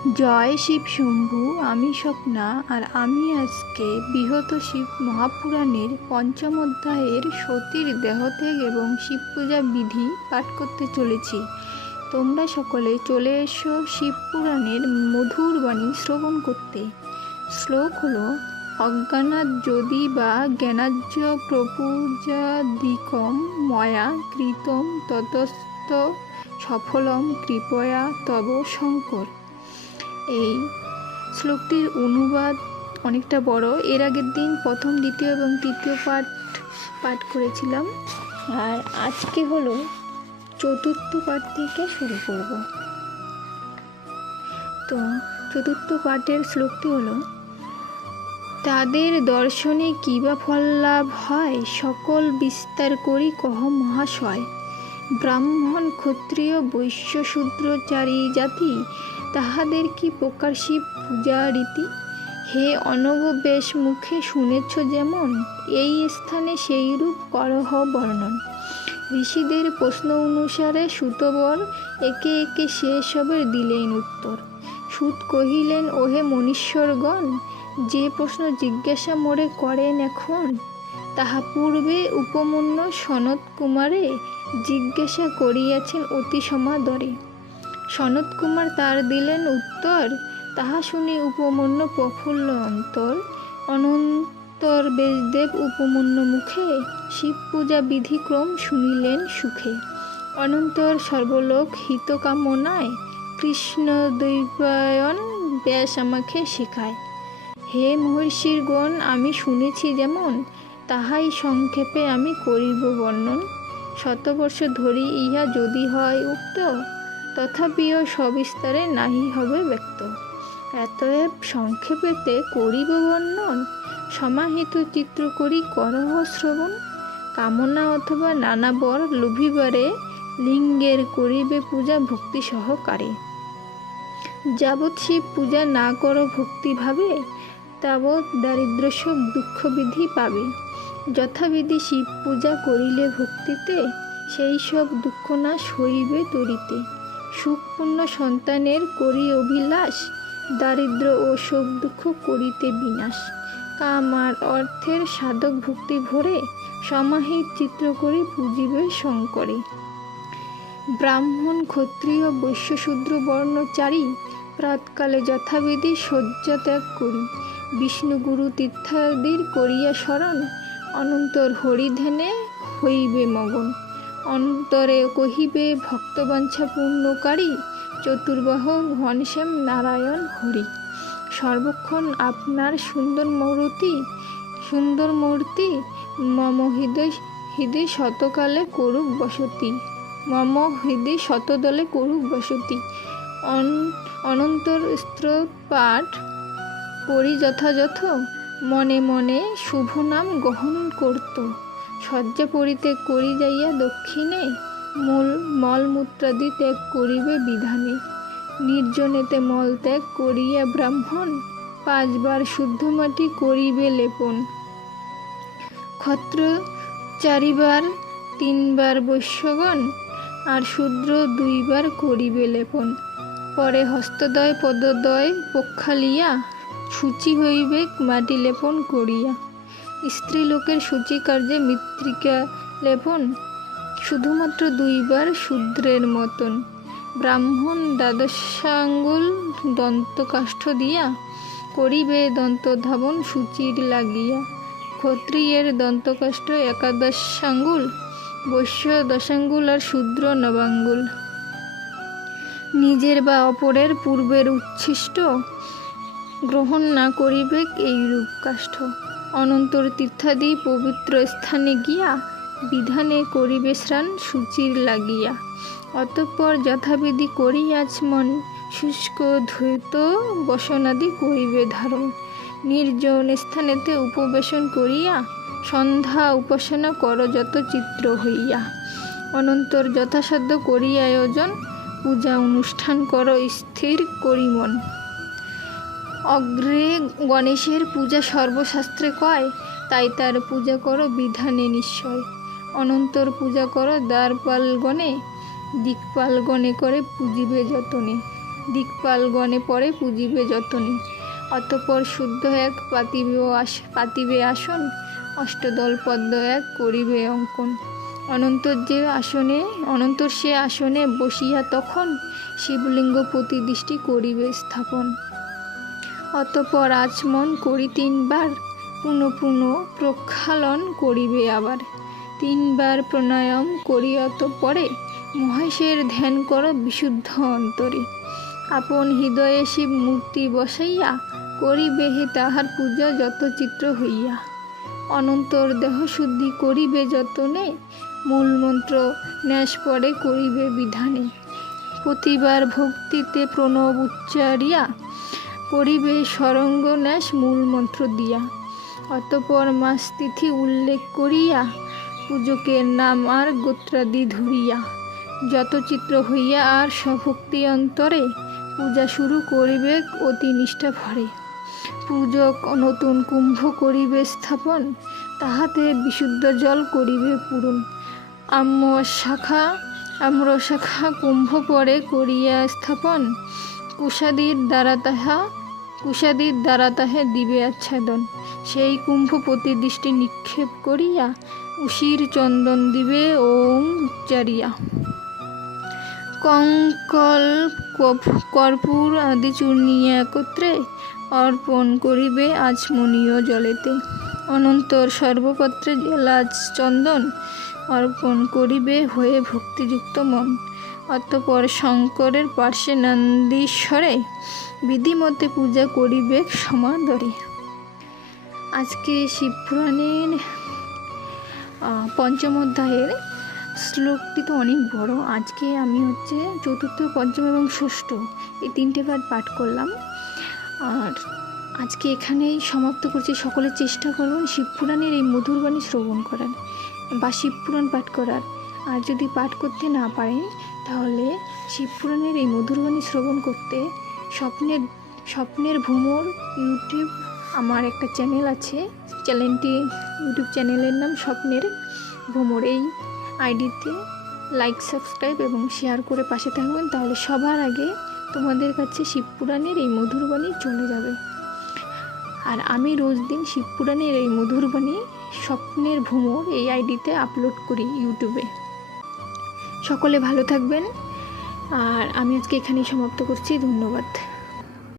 জয় শিব শম্ভু। আমি স্বপ্না, আর আমি আজকে বৃহৎ শিব মহাপুরাণের পঞ্চম অধ্যায়ের সতীর দেহত্যাগ এবং শিব পূজা বিধি পাঠ করতে চলেছি। তোমরা সকলে চলে এসো শিব পুরাণের মধুর বাণী শ্রবণ করতে। শ্লোক হলো: অজ্ঞানাৎ যদি বা জ্ঞানাজ্য প্রপূজাদিকম ময়া কৃতম ততস্ত সফলম কৃপয়া তব শঙ্কর। এই শ্লোকটির অনুবাদ অনেকটা বড়। এর আগের দিন প্রথম, দ্বিতীয় এবং তৃতীয় পাঠ করেছিলাম, আর আজকে হলো চতুর্থ পাঠ থেকে শুরু করব। তো চতুর্থ পাঠের শ্লোকটি হলো: তাদের দর্শনে কিবা ফল লাভ হয়, সকল বিস্তার করি কহ মহাশয়। ব্রাহ্মণ ক্ষত্রিয় বৈশ্য শূদ্রচারী জাতি, তাহাদের কি প্রকার শিব পূজা রীতি? হে অনঘ বেশ মুখে শুনেছ যেমন, এই স্থানে সেইরূপ করহ বর্ণন। ঋষিদের প্রশ্ন অনুসারে সুতবর একে একে সেসবের দিলেন উত্তর। সুত কহিলেন, ওহে মনীশ্বরগণ, যে প্রশ্ন জিজ্ঞাসা মোরে করেন এখন, তাহা পূর্বে উপমন্য সনত কুমারে জিজ্ঞাসা করিয়াছেন অতি সমাদরে। সনত কুমার তার দিলেন উত্তর, তাহা শুনি উপমন্য প্রফুল্ল অন্তর। অনন্তর বেশদেব উপমন্য মুখে শিব পূজা বিধিক্রম শুনিলেন সুখে। অনন্তর সর্বলোক হিত কামনায় কৃষ্ণ দ্বৈপায়ন ব্যাস আমাকে শেখায়। হে মহর্ষির গণ, আমি শুনেছি যেমন, তাহাই সংক্ষেপে আমি করিব বর্ণন। শতবর্ষ ধরি ইহা যদি হয় উক্ত, তথাপিও সবিস্তারে নাহি হবে ব্যক্ত। এতএব সংক্ষেপেতে করিব বর্ণন, সমাহিত চিত্র করি করহ শ্রবণ। কামনা অথবা নানা বর লোভিবারে, লিঙ্গের করিবে পূজা ভক্তি সহকারে। যাবৎ শিব পূজা না করো ভক্তিভাবে, তাবৎ দারিদ্র শোক দুঃখ বিধি পাবে। যথাবিধি শিব পূজা করিলে ভক্তিতে, সেই সব দুঃখ নাশ হইবে তরিতে। সুখপূর্ণ সন্তানের করি অভিলাষ, দারিদ্র ও শোক দুঃখ করিতে বিনাশ। কাম আর অর্থের সাধক ভক্তি ভরে, সমাহিত চিত্র করি পূজিবে শঙ্করে। ব্রাহ্মণ ক্ষত্রিয় বৈশ্য শূদ্র বর্ণচারী, প্রাতকালে যথাবিধি শয্যা ত্যাগ করি। বিষ্ণু গুরু তীর্থাদির করিয়া স্মরণ, অনন্তর হরিধ্যানে হইবে মগন। অন্তরে কহিবে ভক্তবাঞ্ছা পূর্ণকারী, চতুর্বাহ ঘনশ্যাম নারায়ণ হরি। সর্বক্ষণ আপনার সুন্দর মূর্তি, মম হৃদয় শতকালে করুক বসতি। মম হৃদয় শতদলে করুক বসতি। অনন্তর স্তোত্র পাঠ করি যথাযথ, মনে মনে শুভ নাম গ্রহণ করত। শয্যা পরিত্যাগ করি যাইয়া দক্ষিণে, মলমূত্রাদি ত্যাগ করিবে বিধানে। নির্জনেতে মল ত্যাগ করিয়া ব্রাহ্মণ, 5 বার শুদ্ধ মাটি করিবে লেপন। ক্ষত্র 4 বার, 3 বার বৈশ্যগণ, আর শূদ্র 2 বার করিবে লেপন। পরে হস্তদ্বয় পদদ্বয় প্রক্ষালিয়া, শুচি হইবে মাটি লেপন করিয়া। স্ত্রীলোকের শুচি কার্যে মৃত্তিকা লেপন, শুধুমাত্র 2 বার শূদ্রের মতন। ব্রাহ্মণ দ্বাদশাঙ্গুল দন্তকাষ্ঠ দিয়া, করিবে দন্তধাবন শুচির লাগিয়া। ক্ষত্রিয়ের দন্তকাষ্ঠ 11 আঙ্গুল, বৈশ্য 10 আঙ্গুল, আর শূদ্র 9 আঙ্গুল। নিজের বা অপরের পূর্বের উচ্ছিষ্ট, গ্রহণ না করিবে এইরূপ কাষ্ঠ। অনন্তর তীর্থাদি পবিত্র স্থানে গিয়া, বিধানে করিবে স্নান শুচির লাগিয়া। অতঃপর যথাবিধি করি আচমন, শুষ্ক ধৌত বসনাদি করিবে ধারণ। নির্জন স্থানেতে উপবেশন করিয়া, সন্ধ্যা উপাসনা কর যত চিত্র হইয়া। অনন্তর যথাসাধ্য করি আয়োজন, পূজা অনুষ্ঠান কর স্থির করি মন। অগ্রে গণেশের পূজা সর্বশাস্ত্রে কয়, তাই তার পূজা করো বিধানে নিশ্চয়। অনন্তর পূজা করো দ্বারপালগণে, দিকপালগণে করে পূজিবে যতনে। দিকপালগণে পরে পূজিবে যতনে। অতঃপর শুদ্ধ এক পাতিবে আসন, অষ্টদল পদ্ম এক করিবে অঙ্কন। অনন্তর সে আসনে বসিয়া তখন শিবলিঙ্গ প্রতিদৃষ্টি করিবে স্থাপন। অতঃপর আচমন করি 3 বার, পুনঃ পুনঃ প্রক্ষালন করিবে আবার। 3 বার প্রাণায়াম করি অতঃপরে, মহেশের ধ্যান কর বিশুদ্ধ অন্তরে। আপন হৃদয়ে শিব মূর্তি বসাইয়া, করিবে হে তাহার পূজা যত চিত্র হইয়া। অনন্তর দেহ শুদ্ধি করিবে যতনে, মূল মন্ত্র ন্যাস পরে করিবে বিধানে। প্রতিবার ভক্তিতে প্রণব উচ্চারিয়া, করিবে সরঙ্গ ন্যাস মূল মন্ত্র দিয়া। অতঃপর মাস তিথি উল্লেখ করিয়া, পূজকের নাম আর গোত্রাদি ধরিয়া। যত চিত্র হইয়া আর স্বভক্তি অন্তরে, পূজা শুরু করিবে অতি নিষ্ঠা ভরে। পূজক নতুন কুম্ভ করিবে স্থাপন, তাহাতে বিশুদ্ধ জল করিবে পূরণ। আম্রশাখা কুম্ভ পরে করিয়া স্থাপন, কুশাদির দ্বারা তাহে দিবে আচ্ছাদন। সেই কুম্ভ প্রতিদৃষ্টি নিক্ষেপ করিয়া, উশির চন্দন দিবে ওম উচ্চারিয়া। কঙ্কল কর্পূর আদি চূর্ণিয়া একত্রে, অর্পণ করিবে আচমনীয় জলেতে। অনন্তর সর্বপত্রে জেলাজ চন্দন, অর্পণ করিবে হয়ে ভক্তিযুক্ত মন। অতঃপর শঙ্করের পার্শ্বে নন্দীশ্বরে, বিধিমতে পূজা করিবে সমাদরে। আজকে শিবপুরাণের 5ম অধ্যায়ের শ্লোকটি তো অনেক বড়। আজকে আমি চতুর্থ, পঞ্চম এবং ষষ্ঠ এই 3টে পাঠ করলাম। আর আজকে এখানেই সমাপ্ত করছি। সকলে চেষ্টা করুন শিবপুরাণের এই মধুর বাণী শ্রবণ করার বা শিবপুরাণ পাঠ করার। আর যদি পাঠ করতে না পারেন, তাহলে শিবপুরাণের এই মধুর বাণী শ্রবণ করতে স্বপ্নের ভ্রমর ইউটিউব আমার একটা চ্যানেল আছে। ইউটিউব চ্যানেলের নাম স্বপ্নের ভ্রমর। এই আইডিতে লাইক, সাবস্ক্রাইব এবং শেয়ার করে পাশে থাকবেন, তাহলে সবার আগে তোমাদের কাছে শিবপুরাণের এই মধুর বাণী চলে যাবে। আর আমি রোজ দিন শিবপুরাণের এই মধুর বাণী স্বপ্নের ভ্রমর এই আইডিতে আপলোড করি ইউটিউবে। সকলে ভালো থাকবেন। আর আমি আজকে এখানেই সমাপ্ত করছি। ধন্যবাদ।